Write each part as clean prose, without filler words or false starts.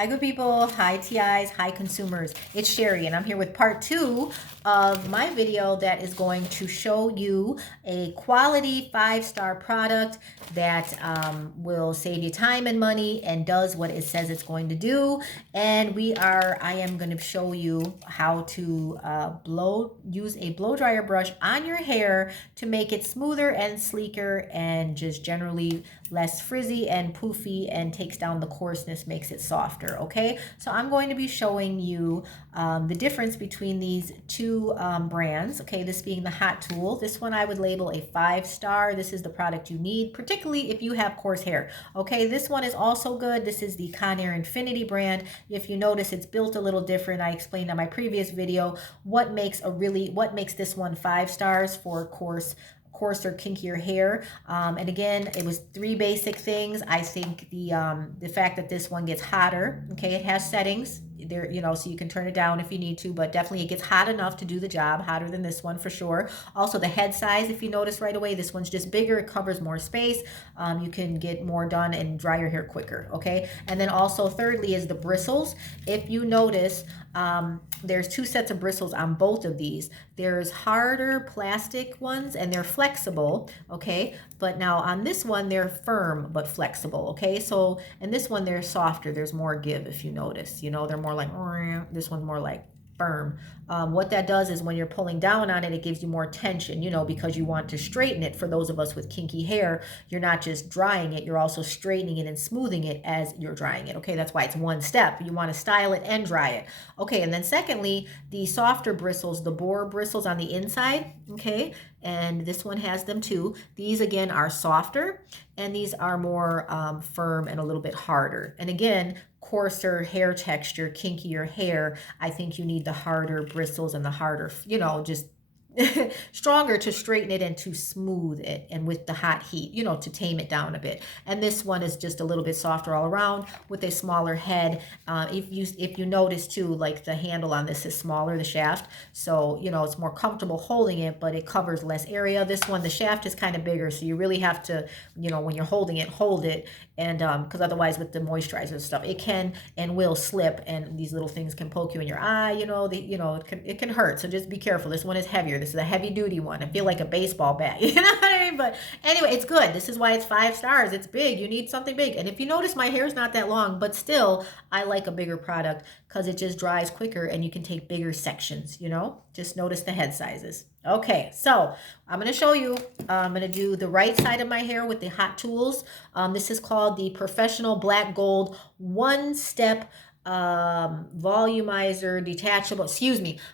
Hi, good people. Hi, TIs. Hi, consumers. It's Sherry, and I'm here with part 2 of my video that is going to show you a quality 5-star product that will save you time and money and does what it says it's going to do. And I am going to show you how to use a blow dryer brush on your hair to make it smoother and sleeker and just generally less frizzy and poofy and takes down the coarseness, makes it softer. Okay, so I'm going to be showing you the difference between these two brands. Okay, this being the Hot Tool. This one I would label a 5-star. This is the product you need, particularly if you have coarse hair. Okay, this one is also good. This is the Conair Infinity brand. If you notice, it's built a little different. I explained on my previous video what makes this one 5 stars for coarser, kinkier hair. And again, it was 3 basic things. I think the fact that this one gets hotter. Okay, it has settings there, so you can turn it down if you need to, but definitely it gets hot enough to do the job, hotter than this one for sure. Also the head size, if you notice right away, this one's just bigger. It covers more space. You can get more done and dry your hair quicker. Okay, and then also thirdly is the bristles. If you notice, there's 2 sets of bristles on both of these. There's harder plastic ones and they're flexible, okay, but now on this one they're firm but flexible. Okay, so and this one they're softer, there's more give. If you notice, they're more like this one's more like firm. What that does is when you're pulling down on it, it gives you more tension, because you want to straighten it. For those of us with kinky hair, you're not just drying it, you're also straightening it and smoothing it as you're drying it. Okay, that's why it's one step. You want to style it and dry it. Okay, and then secondly, the softer bristles, the boar bristles on the inside, okay, and this one has them too. These again are softer and these are more firm and a little bit harder. And again, coarser hair texture, kinkier hair, I think you need the harder bristles and the harder, just stronger to straighten it and to smooth it, and with the hot heat, to tame it down a bit. And this one is just a little bit softer all around with a smaller head. If you notice too, like the handle on this is smaller, the shaft, so it's more comfortable holding it, but it covers less area. This one, the shaft is kind of bigger, so you really have to, when you're holding it, hold it, and because otherwise with the moisturizer and stuff, it can and will slip, and these little things can poke you in your eye. It can hurt. So just be careful. This one is heavier. This is a heavy duty one. I feel like a baseball bat. You know what I mean? But anyway, it's good. This is why it's 5 stars. It's big. You need something big. And if you notice, my hair is not that long, but still, I like a bigger product because it just dries quicker and you can take bigger sections. Just notice the head sizes. Okay, so I'm going to show you. I'm going to do the right side of my hair with the Hot Tools. This is called the Professional Black Gold One-Step Volumizer Detachable,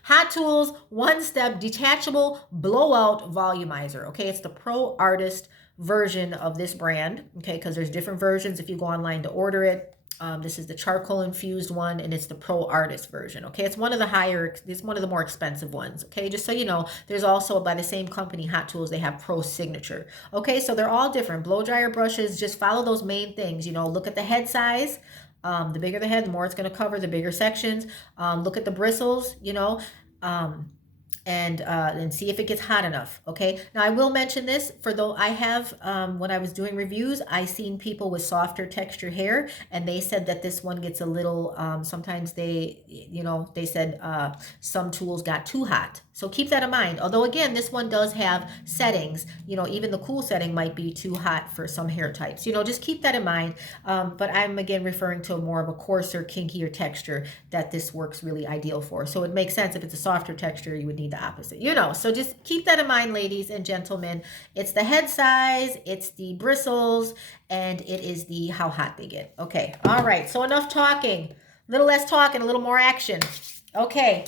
Hot Tools One-Step Detachable Blowout Volumizer. Okay, it's the Pro Artist version of this brand. Okay, because there's different versions if you go online to order it. This is the charcoal infused one, and it's the Pro Artist version. Okay, it's one of the more expensive ones. Okay, just so you know, there's also by the same company, Hot Tools, they have Pro Signature. Okay, so they're all different. Blow dryer brushes, just follow those main things. Look at the head size. The bigger the head, the more it's going to cover, the bigger sections. Look at the bristles, and see if it gets hot enough. Okay, now I will mention this, for though I have when I was doing reviews, I seen people with softer texture hair, and they said that this one gets a little sometimes they said some tools got too hot. So keep that in mind. Although again, this one does have settings, even the cool setting might be too hot for some hair types. Just keep that in mind. But I'm again referring to more of a coarser, kinkier texture that this works really ideal for. So it makes sense if it's a softer texture, you would need the opposite, so just keep that in mind, ladies and gentlemen. It's the head size, it's the bristles, and it is the how hot they get. Okay, all right, so enough talking, a little less talking, a little more action. Okay,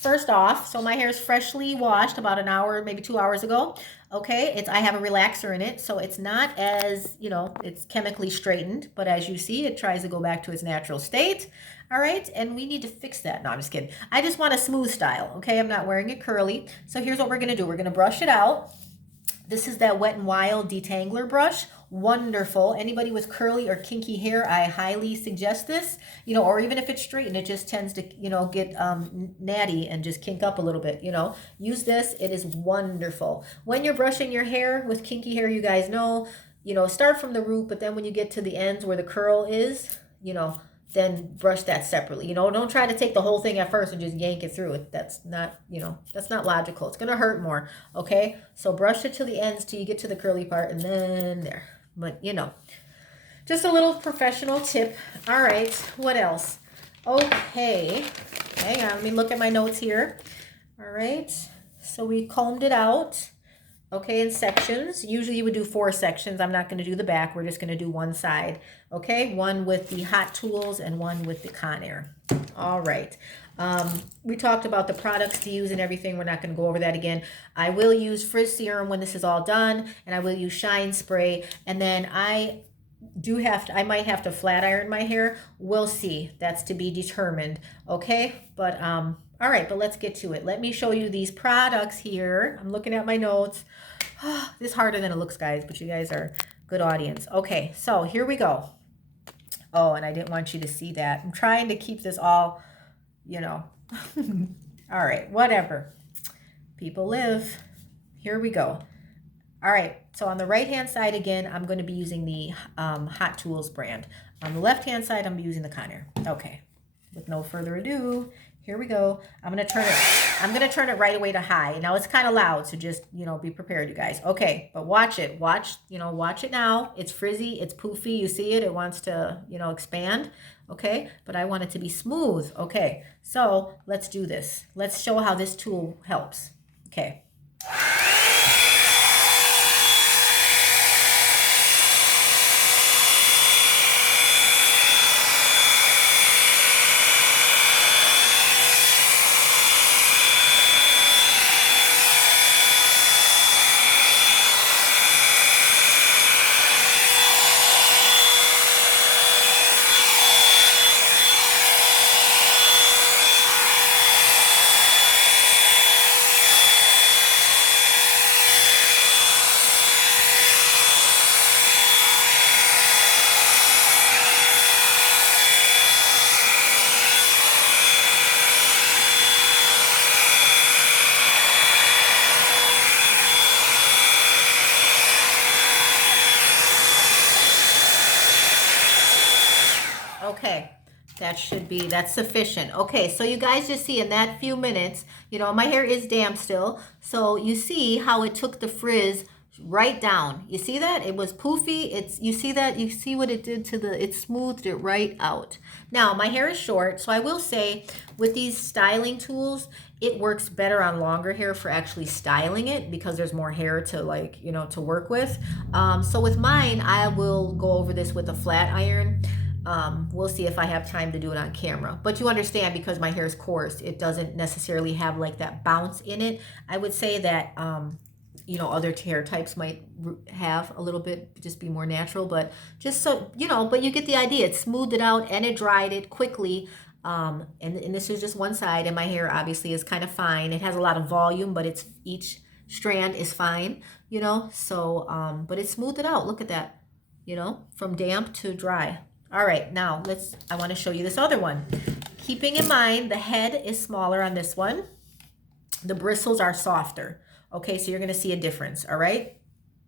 first off, so my hair is freshly washed about an hour, maybe 2 hours ago. Okay, I have a relaxer in it, so it's not as, it's chemically straightened, but as you see, it tries to go back to its natural state. All right, and we need to fix that. No, I'm just kidding. I just want a smooth style, okay? I'm not wearing it curly. So here's what we're gonna do. We're gonna brush it out. This is that Wet n Wild detangler brush. Wonderful. Anybody with curly or kinky hair, I highly suggest this. Or even if it's straightened, it just tends to, get natty and just kink up a little bit. Use this. It is wonderful. When you're brushing your hair with kinky hair, you guys know, start from the root, but then when you get to the ends where the curl is, then brush that separately. You know, don't try to take the whole thing at first and just yank it through it. That's not, you know, that's not logical. It's going to hurt more. Okay. So brush it to the ends till you get to the curly part and then there. But, you know, just a little professional tip. All right. What else? Okay. Hang on. Let me look at my notes here. All right. So we combed it out. Okay, in sections. Usually you would do 4 sections. I'm not going to do the back. We're just going to do one side. Okay, one with the hot tools and one with the Conair. All right. We talked about the products to use and everything. We're not going to go over that again. I will use frizz serum when this is all done, and I will use shine spray. And then I might have to flat iron my hair. We'll see. That's to be determined. Okay, but all right, but let's get to it. Let me show you these products here. I'm looking at my notes. This is harder than it looks, guys, but you guys are good audience. Okay, so here we go. Oh, and I didn't want you to see that. I'm trying to keep this all, you know. All right, whatever. People live. Here we go. All right, so on the right-hand side, again, I'm going to be using the Hot Tools brand. On the left-hand side, I'm using the Conair. Okay, with no further ado, here we go. I'm going to turn it right away to high. Now it's kind of loud, so just, you know, be prepared, you guys. Okay, but watch it. Watch it now. It's frizzy, it's poofy. You see it? It wants to, you know, expand. Okay, but I want it to be smooth. Okay, so let's do this. Let's show how this tool helps. Okay. Okay, that's sufficient. Okay, so you guys just see in that few minutes, you know, my hair is damp still. So you see how it took the frizz right down. You see that? It was poofy. You see that? You see what it did to it smoothed it right out. Now, my hair is short, so I will say with these styling tools, it works better on longer hair for actually styling it because there's more hair to, like, you know, to work with. So with mine, I will go over this with a flat iron. We'll see if I have time to do it on camera, but you understand, because my hair is coarse, it doesn't necessarily have like that bounce in it. I would say that, you know, other hair types might have a little bit, just be more natural, but just so, you know, but you get the idea. It smoothed it out and it dried it quickly. And this is just one side, and my hair obviously is kind of fine. It has a lot of volume, but it's each strand is fine, you know, so, but it smoothed it out. Look at that, you know, from damp to dry. All right, now I want to show you this other one. Keeping in mind the head is smaller on this one. The bristles are softer. Okay, so you're going to see a difference, all right?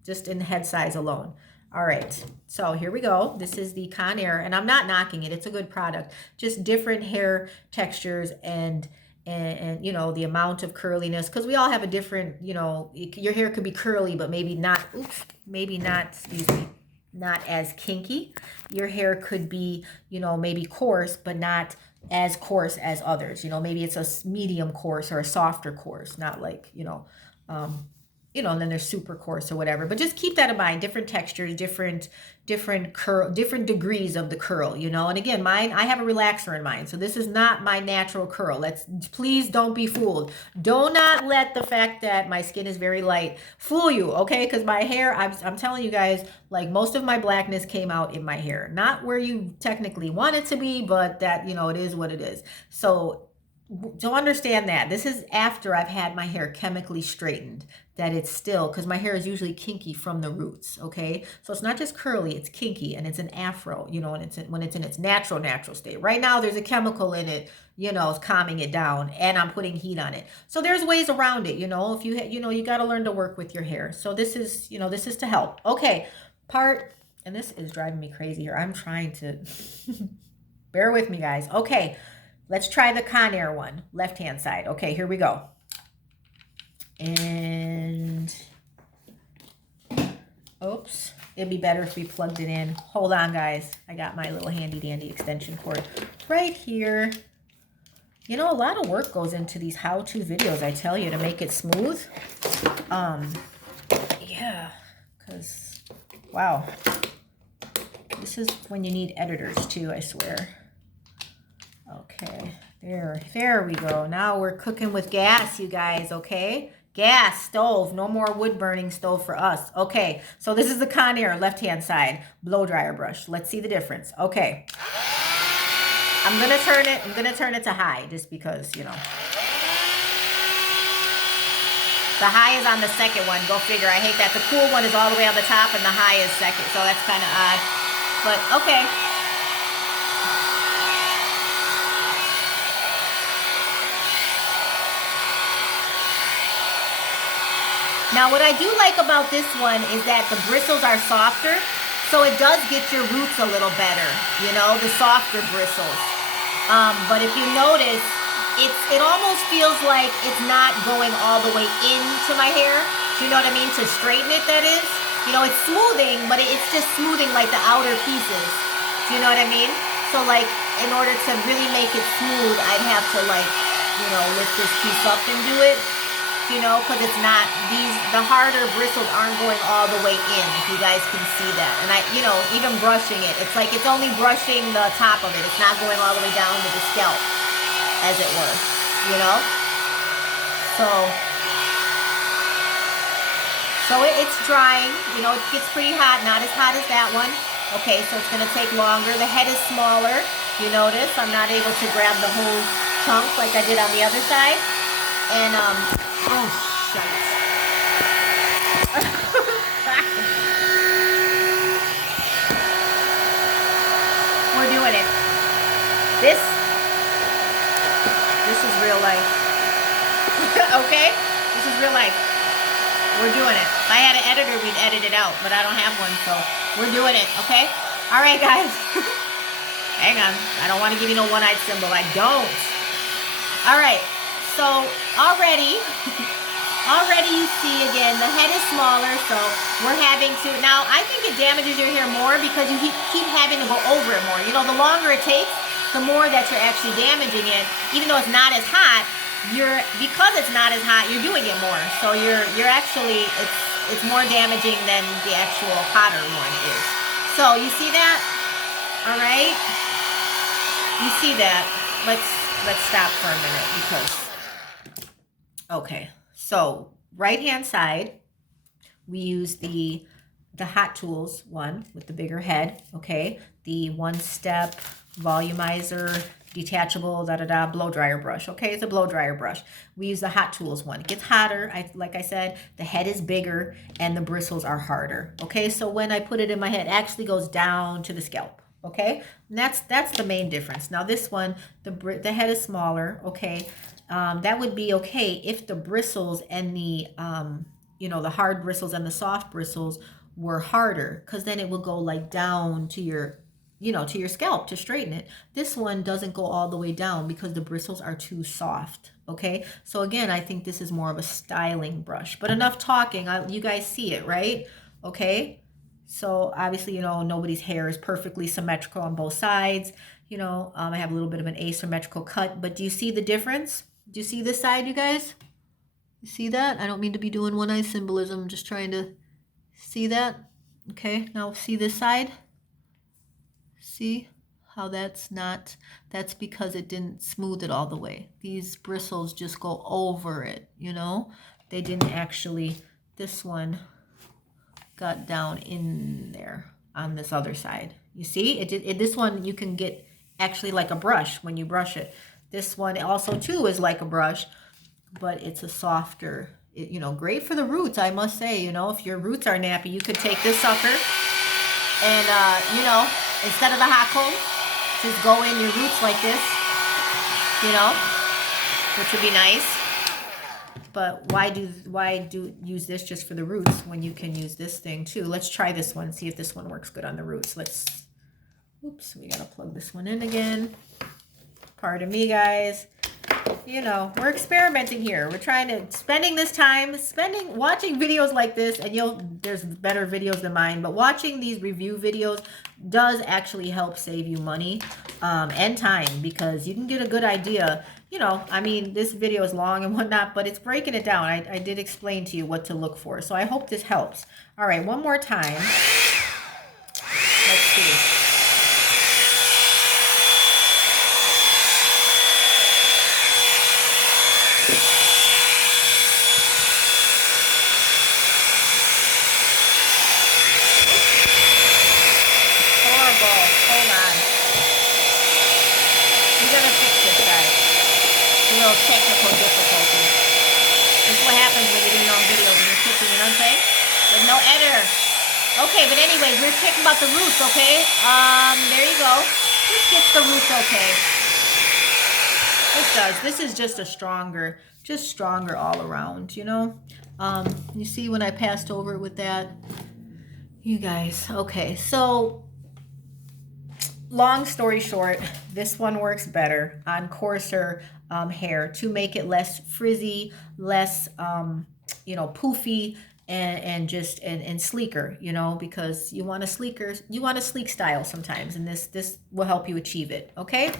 Just in the head size alone. All right, so here we go. This is the Conair, and I'm not knocking it. It's a good product. Just different hair textures and you know, the amount of curliness, because we all have a different, you know, your hair could be curly, but maybe not, excuse me, not as kinky. Your hair could be, you know, maybe coarse, but not as coarse as others. You know, maybe it's a medium coarse or a softer coarse, not like, you know, and then there's super coarse or whatever. But just keep that in mind. Different textures, different curl, different degrees of the curl, you know. And again, mine, I have a relaxer in mine, so this is not my natural curl. Please don't be fooled. Do not let the fact that my skin is very light fool you, okay? Because my hair, I'm telling you guys, like, most of my blackness came out in my hair. Not where you technically want it to be, but that, you know, it is what it is. So don't understand that. This is after I've had my hair chemically straightened, that it's still, because my hair is usually kinky from the roots, okay? So it's not just curly, it's kinky, and it's an afro, you know, and when it's in its natural state. Right now, there's a chemical in it, you know, it's calming it down, and I'm putting heat on it. So there's ways around it, you know, if you got to learn to work with your hair. So this is, you know, this is to help. Okay, and this is driving me crazy here. I'm trying to... Bear with me, guys. Okay, let's try the Conair one, left-hand side. Okay, here we go. And, oops, it'd be better if we plugged it in. Hold on, guys. I got my little handy-dandy extension cord right here. You know, a lot of work goes into these how-to videos, I tell you, to make it smooth. Yeah, because, wow. This is when you need editors, too, I swear. Okay, there we go. Now we're cooking with gas, you guys, okay? Gas, stove, no more wood-burning stove for us. Okay, so this is the Conair left-hand side blow dryer brush. Let's see the difference. Okay. I'm gonna turn it to high just because, you know. The high is on the second one. Go figure. I hate that. The cool one is all the way on the top and the high is second. So that's kind of odd. But okay. Now what I do like about this one is that the bristles are softer. So it does get your roots a little better, you know, the softer bristles. But if you notice, it almost feels like it's not going all the way into my hair. Do you know what I mean? To straighten it, that is. You know, it's smoothing, but it's just smoothing like the outer pieces. Do you know what I mean? So like, in order to really make it smooth, I'd have to like, you know, lift this piece up and do it. You know, because it's not, the harder bristles aren't going all the way in, if you guys can see that. And I, you know, even brushing it, it's like it's only brushing the top of it. It's not going all the way down to the scalp, as it were, you know? So it's drying, you know, it gets pretty hot, not as hot as that one. Okay, so it's going to take longer. The head is smaller, you notice. I'm not able to grab the whole chunk like I did on the other side. And, oh, shite. We're doing it. This is real life. Okay? This is real life. We're doing it. If I had an editor, we'd edit it out, but I don't have one, so we're doing it, okay? All right, guys. Hang on. I don't want to give you no one-eyed symbol. I don't. All right. So already you see again, the head is smaller, so we're having to, now I think it damages your hair more because you keep having to go over it more. You know, the longer it takes, the more that you're actually damaging it. Even though it's not as hot, because it's not as hot, you're doing it more. So you're actually, it's more damaging than the actual hotter one is. So you see that? All right? You see that? Let's stop for a minute because, okay, so right-hand side, we use the Hot Tools one with the bigger head, okay? The one-step Volumizer, detachable, blow dryer brush, okay? It's a blow dryer brush. We use the Hot Tools one. It gets hotter, like I said, the head is bigger and the bristles are harder, okay? So when I put it in my head, it actually goes down to the scalp. Okay, and that's the main difference. Now this one, the head is smaller. Okay, that would be okay if the bristles and the you know, the hard bristles and the soft bristles were harder, because then it will go like down to your, you know, to your scalp to straighten it. This one doesn't go all the way down because the bristles are too soft. Okay, so again, I think this is more of a styling brush. But enough talking. You guys see it, right? Okay. So obviously, you know, nobody's hair is perfectly symmetrical on both sides. You know, I have a little bit of an asymmetrical cut, but do you see the difference? Do you see this side, you guys? You see that? I don't mean to be doing one-eye symbolism. I'm just trying to see that. Okay, now see this side? See how that's because it didn't smooth it all the way. These bristles just go over it, you know? They didn't actually, this one got down in there on this other side. You see, this one you can get actually like a brush when you brush it. This one also too is like a brush, but it's a softer, you know, great for the roots, I must say. You know, if your roots are nappy, you could take this sucker and you know, instead of the hot comb, just go in your roots like this, you know, which would be nice. But why do use this just for the roots when you can use this thing too? Let's try this one, see if this one works good on the roots. Oops, we gotta plug this one in again. Pardon me, guys. You know, we're experimenting here. We're trying to spending this time watching videos like this, and there's better videos than mine, but watching these review videos does actually help save you money and time, because you can get a good idea. You know, I mean, this video is long and whatnot, but it's breaking it down. I did explain to you what to look for, so I hope this helps. All right, one more time. Let's see. Hold on. We're gonna fix this, guys. A little technical difficulty. This is what happens when you're doing your own videos and you're fixing, you know what I'm saying? There's no editor. Okay, but anyways, we're checking about the roots, okay? There you go. This gets the roots okay. This does. This is just a stronger all around, you know? You see when I passed over with that? You guys, okay, so long story short, this one works better on coarser hair to make it less frizzy, less, you know, poofy, and sleeker, you know, because you want a sleek style sometimes, and this will help you achieve it. Okay.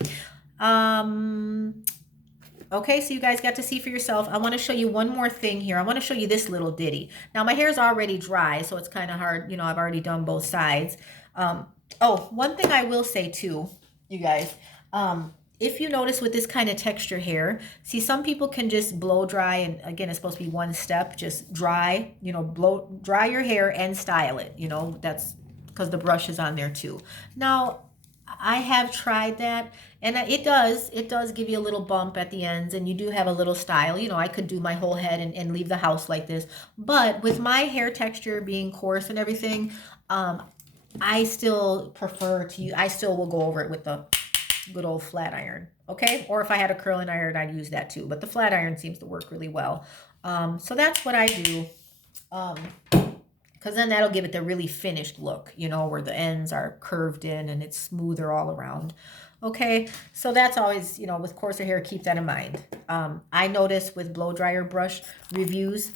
Okay, so you guys got to see for yourself. I want to show you one more thing here. I want to show you this little ditty. Now my hair is already dry, so it's kind of hard, you know, I've already done both sides. Oh, one thing I will say too, you guys, if you notice with this kind of texture hair, see, some people can just blow dry, and again, it's supposed to be one step, just dry, you know, blow dry your hair and style it, you know, that's because the brush is on there too. Now, I have tried that, and it does give you a little bump at the ends, and you do have a little style. You know, I could do my whole head and leave the house like this, but with my hair texture being coarse and everything, I still prefer to, I still will go over it with the good old flat iron, okay? Or if I had a curling iron, I'd use that too, but the flat iron seems to work really well. So that's what I do, because then that'll give it the really finished look, you know, where the ends are curved in and it's smoother all around. Okay, so that's always, you know, with coarser hair, keep that in mind. I notice with blow dryer brush reviews,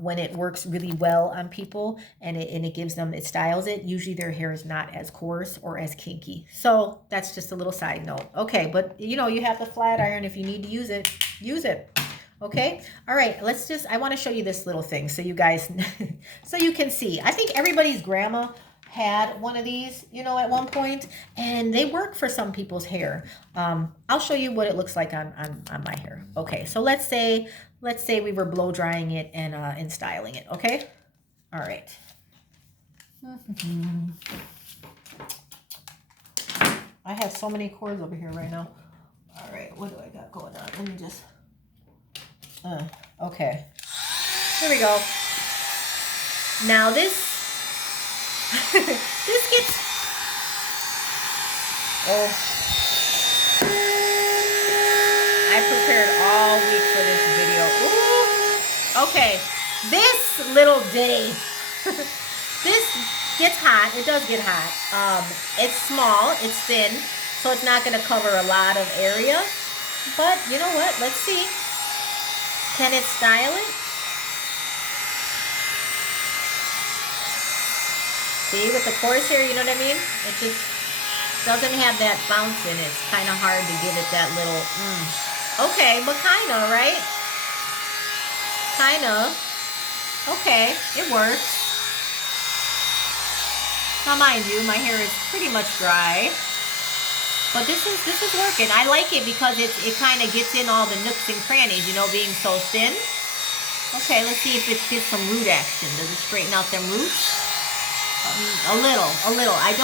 when it works really well on people and it gives them, it styles it, usually their hair is not as coarse or as kinky. So that's just a little side note. Okay, but you know, you have the flat iron. If you need to use it, use it. Okay, all right, I want to show you this little thing so you guys, so you can see. I think everybody's grandma had one of these, you know, at one point, and they work for some people's hair. I'll show you what it looks like on my hair. Okay, so let's say we were blow drying it and styling it. Okay, all right. I have so many cords over here right now. All right, what do I got going on? Let me just. Okay, here we go. Now this this gets, oh, I prepared all week for this video. Ooh. Okay, this little ditty, this gets hot. It does get hot. It's small, it's thin, so it's not going to cover a lot of area, but you know what, let's see. Can it style it? See, with the coarse hair, you know what I mean? It just doesn't have that bounce in it. It's kind of hard to give it that little, Okay, but kind of, right? Kind of. Okay, it works. Now, mind you, my hair is pretty much dry. But this is working. I like it because it kind of gets in all the nooks and crannies, you know, being so thin. Okay, let's see if it gets some root action. Does it straighten out them roots? A little. I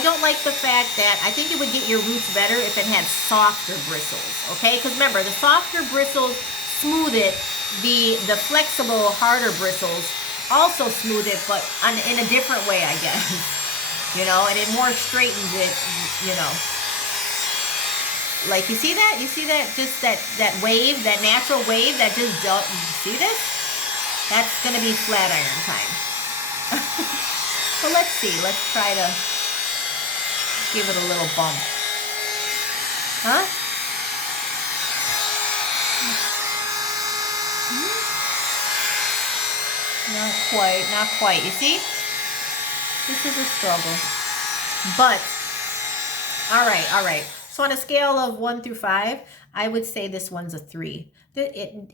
don't like the fact that I think it would get your roots better if it had softer bristles. Okay, because remember, the softer bristles smooth it. The flexible, harder bristles also smooth it, but in a different way, I guess. You know, and it more straightens it, you know. Like, you see that? You see that, just that wave, that natural wave that just, you see this? That's going to be flat iron time. So let's see. Let's try to, give it a little bump. Huh? Not quite, not quite. You see? This is a struggle. But, all right. So on a scale of 1 through 5, I would say this one's a 3.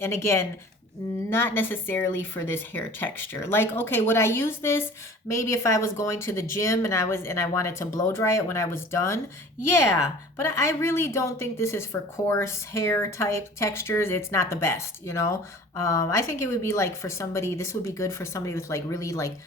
And again, not necessarily for this hair texture. Like, okay, would I use this maybe if I was going to the gym and I wanted to blow dry it when I was done? Yeah, but I really don't think this is for coarse hair type textures. It's not the best, you know. I think it would be like for somebody, this would be good for somebody with like really like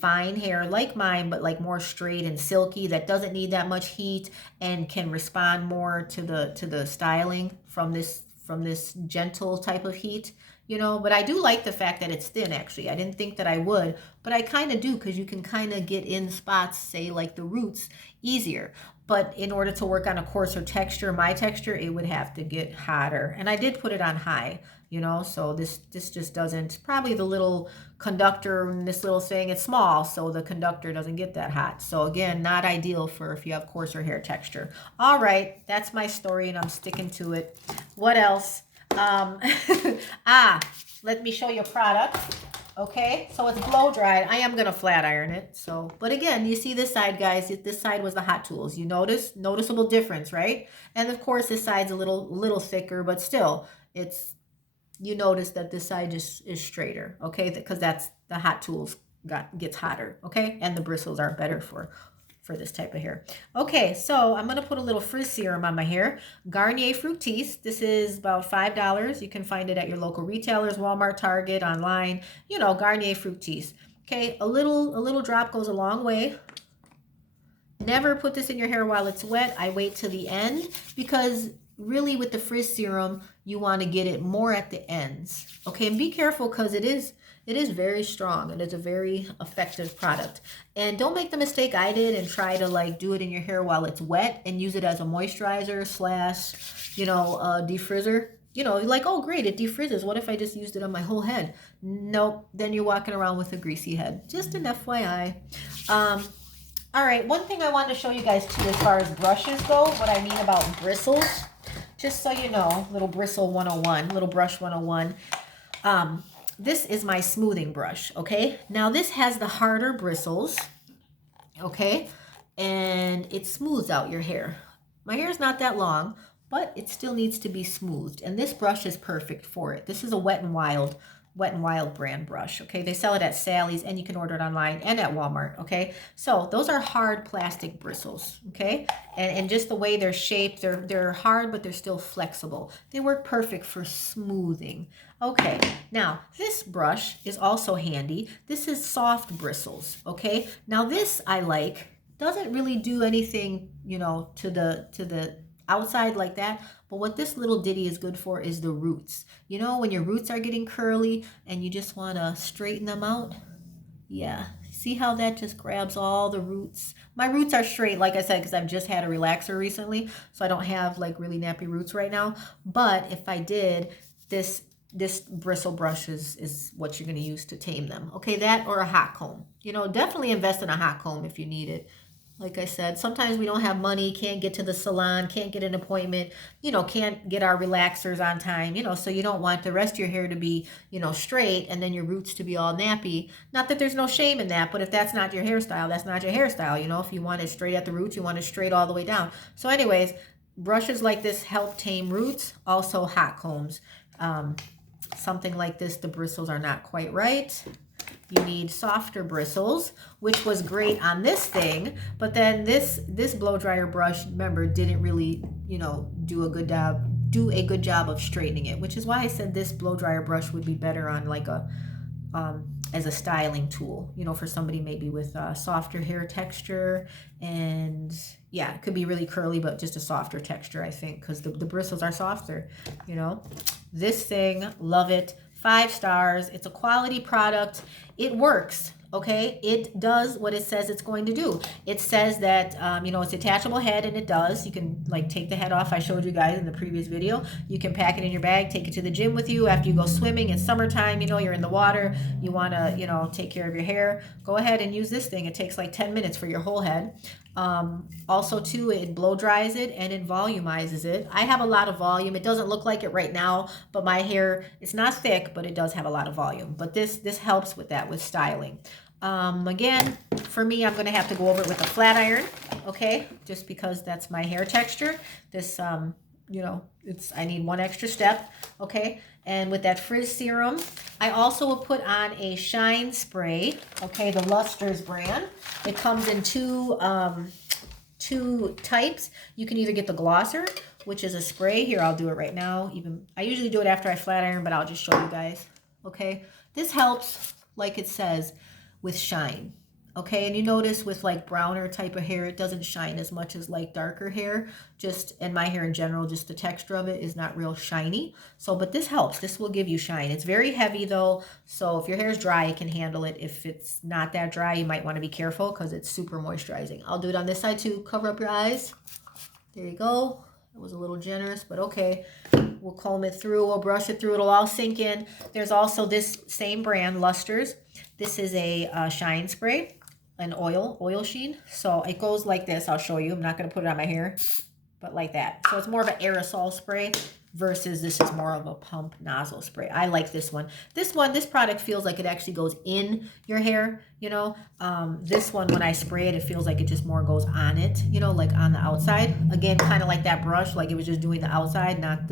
fine hair like mine, but like more straight and silky, that doesn't need that much heat and can respond more to the styling from this gentle type of heat, you know. But I do like the fact that it's thin. Actually, I didn't think that I would, but I kind of do, because you can kind of get in spots, say like the roots, easier. But in order to work on a coarser texture, my texture, it would have to get hotter. And I did put it on high, you know, so this just doesn't, probably the little conductor in this little thing, it's small, so the conductor doesn't get that hot. So again, not ideal for if you have coarser hair texture. All right, that's my story and I'm sticking to it. What else? Let me show you a product. Okay, so it's blow dried. I am gonna flat iron it. So, but again, you see this side, guys. This side was the hot tools. You noticeable difference, right? And of course, this side's a little thicker, but still, you notice that this side is straighter. Okay, because that's the hot tools gets hotter. Okay, and the bristles are better for this type of hair. Okay, so I'm gonna put a little frizz serum on my hair. Garnier Fructis. This is about $5. You can find it at your local retailers, Walmart, Target, online. You know, Garnier Fructis. Okay, a little drop goes a long way. Never put this in your hair while it's wet. I wait till the end, because really with the frizz serum, you want to get it more at the ends. Okay, and be careful, because it is very strong and it's a very effective product. And don't make the mistake I did and try to like do it in your hair while it's wet and use it as a moisturizer / defrizzer. You know, like, oh great, it defrizzes. What if I just used it on my whole head? Nope, then you're walking around with a greasy head. Just an FYI. All right, one thing I wanted to show you guys too, as far as brushes go, what I mean about bristles, just so you know, little bristle 101, little brush 101. This is my smoothing brush, okay? Now this has the harder bristles, okay? And it smooths out your hair. My hair is not that long, but it still needs to be smoothed. And this brush is perfect for it. This is a Wet n Wild brand brush, okay? They sell it at Sally's, and you can order it online and at Walmart, okay? So those are hard plastic bristles, okay? And just the way they're shaped, they're hard, but they're still flexible. They work perfect for smoothing. Okay, now this brush is also handy. This is soft bristles, okay? Now this I like, doesn't really do anything, you know, to the outside like that, but what this little ditty is good for is the roots. You know, when your roots are getting curly and you just want to straighten them out. Yeah, see how that just grabs all the roots. My roots are straight, like I said, because I've just had a relaxer recently, so I don't have like really nappy roots right now. But if I did, this bristle brush is what you're going to use to tame them. Okay, that or a hot comb. You know, definitely invest in a hot comb if you need it. Like I said, sometimes we don't have money, can't get to the salon, can't get an appointment, you know, can't get our relaxers on time, you know, so you don't want the rest of your hair to be, you know, straight and then your roots to be all nappy. Not that there's no shame in that, but if that's not your hairstyle, that's not your hairstyle. You know, if you want it straight at the roots, you want it straight all the way down. So anyways, brushes like this help tame roots, also hot combs. Something like this, the bristles are not quite right. You need softer bristles, which was great on this thing, but then this blow dryer brush, remember, didn't really, you know, do a good job of straightening it, which is why I said this blow dryer brush would be better on like a as a styling tool, you know, for somebody maybe with softer hair texture. And yeah, it could be really curly, but just a softer texture, I think, because the bristles are softer, you know. This thing, love it. 5 stars. It's a quality product. It works, okay? It does what it says it's going to do. It says that, you know, it's a detachable head, and it does. You can, like, take the head off. I showed you guys in the previous video. You can pack it in your bag, take it to the gym with you after you go swimming. It's summertime, you know, you're in the water. You want to, you know, take care of your hair. Go ahead and use this thing. It takes like 10 minutes for your whole head. Also too, it blow dries it and it volumizes it. I have a lot of volume. It doesn't look like it right now, but my hair, it's not thick, but it does have a lot of volume. But this helps with that, with styling. Again, for me, I'm going to have to go over it with a flat iron, okay? Just because that's my hair texture. This, you know, I need one extra step, okay? And with that frizz serum, I also will put on a shine spray, okay, the Luster's brand. It comes in two types. You can either get the glosser, which is a spray. Here, I'll do it right now. I usually do it after I flat iron, but I'll just show you guys, okay? This helps, like it says, with shine, okay? And you notice with like browner type of hair, it doesn't shine as much as like darker hair. And my hair in general, just the texture of it is not real shiny. So, but this helps. This will give you shine. It's very heavy though, so if your hair is dry, it can handle it. If it's not that dry, you might want to be careful because it's super moisturizing. I'll do it on this side too. Cover up your eyes. There you go. It was a little generous, but okay. We'll comb it through. We'll brush it through. It'll all sink in. There's also this same brand, Luster's. This is a shine spray, an oil sheen. So it goes like this. I'll show you. I'm not going to put it on my hair, but like that. So it's more of an aerosol spray versus this is more of a pump nozzle spray. I like this one. This product feels like it actually goes in your hair, you know. This one, when I spray it, it feels like it just more goes on it, you know, like on the outside. Again, kind of like that brush, like it was just doing the outside, not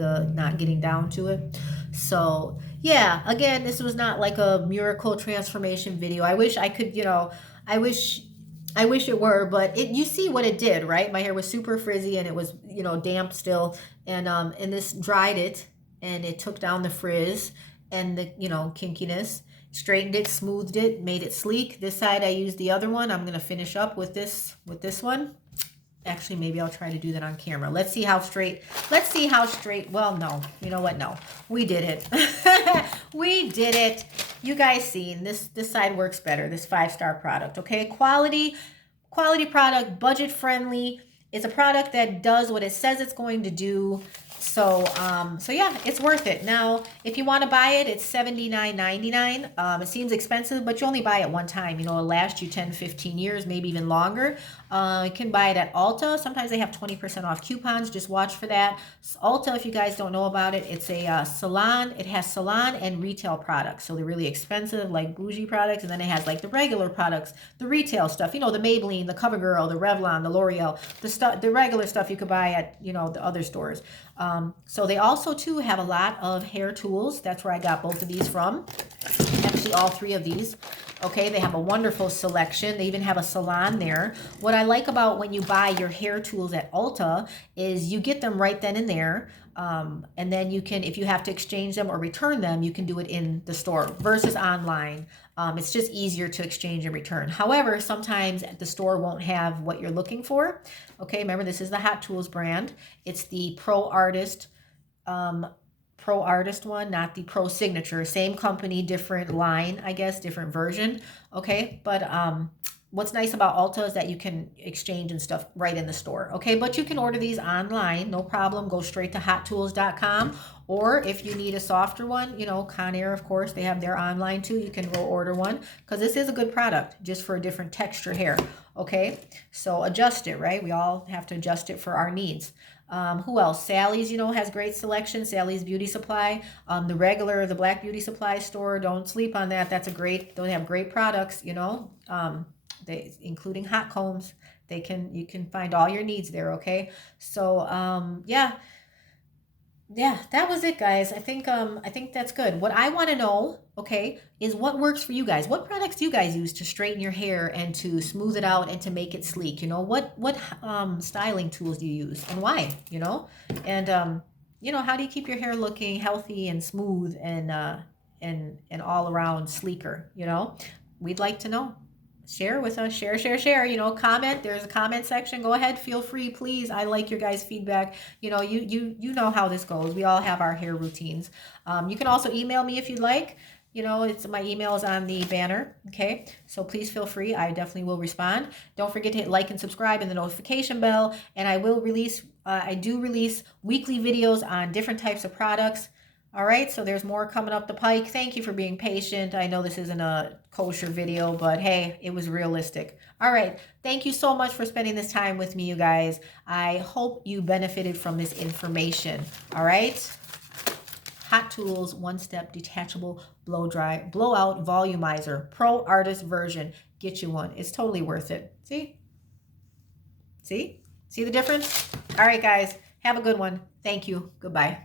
getting down to it. So yeah, again, this was not like a miracle transformation video. I wish I could, you know, I wish it were, but you see what it did, right? My hair was super frizzy and it was, you know, damp still. And this dried it and it took down the frizz and the, you know, kinkiness, straightened it, smoothed it, made it sleek. This side I used the other one. I'm going to finish up with this one. Actually, maybe I'll try to do that on camera. Let's see how straight. Well, no, you know what? No, we did it. We did it. You guys seen this side works better. This 5-star product, okay? Quality product, budget friendly. It's a product that does what it says it's going to do. So yeah, it's worth it. Now, if you want to buy it, it's $79.99. It seems expensive, but you only buy it one time. You know, it'll last you 10, 15 years, maybe even longer. You can buy it at Ulta. Sometimes they have 20% off coupons. Just watch for that. Ulta, if you guys don't know about it, it's a salon. It has salon and retail products. So they're really expensive, like bougie products. And then it has like the regular products, the retail stuff. You know, the Maybelline, the CoverGirl, the Revlon, the L'Oreal, the regular stuff you could buy at, you know, the other stores. So they also too have a lot of hair tools. That's where I got both of these from. Actually, all three of these. Okay, they have a wonderful selection. They even have a salon there. What I like about when you buy your hair tools at Ulta is you get them right then and there. And then you can, if you have to exchange them or return them, you can do it in the store versus online. It's just easier to exchange and return. However, sometimes the store won't have what you're looking for. Okay, remember this is the Hot Tools brand. It's the Pro Artist one, not the Pro Signature. Same company, different line, I guess, different version. Okay, but what's nice about Ulta is that you can exchange and stuff right in the store. Okay, but you can order these online, no problem. Go straight to hottools.com. Or if you need a softer one, you know, Conair, of course, they have their online too. You can go order one because this is a good product just for a different texture hair. Okay, so adjust it, right? We all have to adjust it for our needs. Who else? Sally's, you know, has great selection. Sally's Beauty Supply. The Black Beauty Supply store, don't sleep on that. They have great products, you know, including hot combs. You can find all your needs there, okay? So, yeah, that was it, guys. I think that's good. What I want to know, okay, is what works for you guys. What products do you guys use to straighten your hair and to smooth it out and to make it sleek? You know, what styling tools do you use and why? You know, and you know, how do you keep your hair looking healthy and smooth and all around sleeker? You know, we'd like to know. Share with us, share, you know, comment. There's a comment section. Go ahead, feel free, please. I like your guys' feedback. You know, you know how this goes. We all have our hair routines. You can also email me if you'd like. You know, my email is on the banner. Okay, so please feel free. I definitely will respond. Don't forget to hit like and subscribe and the notification bell. And I do release weekly videos on different types of products. All right, so there's more coming up the pike. Thank you for being patient. I know this isn't a kosher video, but hey, it was realistic. All right, thank you so much for spending this time with me, you guys. I hope you benefited from this information. All right, Hot Tools, one-step detachable blowout volumizer, pro artist version. Get you one. It's totally worth it. See? See the difference? All right, guys, have a good one. Thank you. Goodbye.